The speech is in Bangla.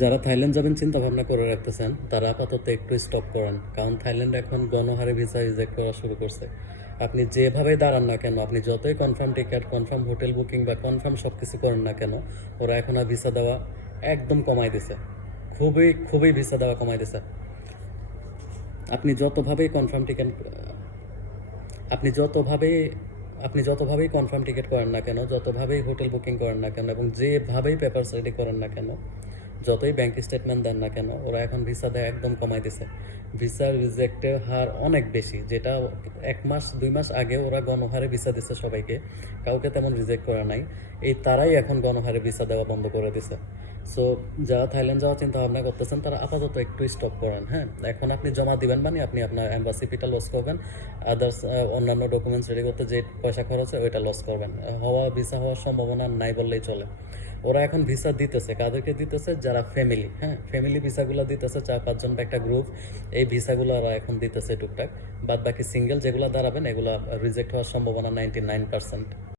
যারা থাইল্যান্ড যাবেন চিন্তা ভাবনা করে রাখতেছেন তারা আপাতত একটু স্টপ করেন, কারণ থাইল্যান্ড এখন গণহারে ভিসা রিজেক্ট করা শুরু করছে। আপনি যেভাবে দাঁড়ান না কেন, আপনি যতই confirm ticket, confirm hotel booking বা কনফার্ম সব কিছু করেন না কেন, ওরা এখন আর ভিসা দেওয়া একদম কমাই দিছে। খুবই খুবই ভিসা দেওয়া কমাই দিছে। আপনি যতভাবেই কনফার্ম টিকিট আপনি যতভাবেই আপনি যতভাবেই কনফার্ম টিকিট করেন না কেন, যতভাবেই হোটেল বুকিং করেন না কেন এবং যেভাবেই পেপারস রেডি করেন না কেন, যতই ব্যাংক স্টেটমেন্ট দেন না কেন, ওরা এখন ভিসা দেয় একদম কমাই দিছে। ভিসা রিজেক্টের হার অনেক বেশি, যেটা 1 মাস 2 মাস আগে ওরা গণহারে ভিসা দিচ্ছে সবাইকে, কাউকে তেমন রিজেক্ট করা নাই। এই তারাই এখন গণহারে ভিসা দেওয়া বন্ধ করে দিছে। সো যারা থাইল্যান্ড যাওয়ার চিন্তা ভাবনা করতেছেন তারা আপাতত একটু স্টপ করেন। হ্যাঁ, এখন আপনি জমা দিবেন মানে আপনি আপনার এম্বাসি ফিটা লস করবেন, আদার্স অন্যান্য ডকুমেন্টস রেডি করতে যে পয়সা খরচ হয় ওইটা লস করবেন। ভিসা হওয়ার সম্ভাবনা নাই বললেই চলে। ওরা এখন ভিসা দিতেছে, কাদেরকে দিতেছে? যারা ফ্যামিলি, হ্যাঁ ফ্যামিলি ভিসাগুলো দিতেছে, 4-5 জন বা একটা গ্রুপ, এই ভিসাগুলো ওরা এখন দিতেছে টুকটাক। বাদ বাকি সিঙ্গেল যেগুলো দাঁড়াবেন এগুলো রিজেক্ট হওয়ার সম্ভাবনা 99%।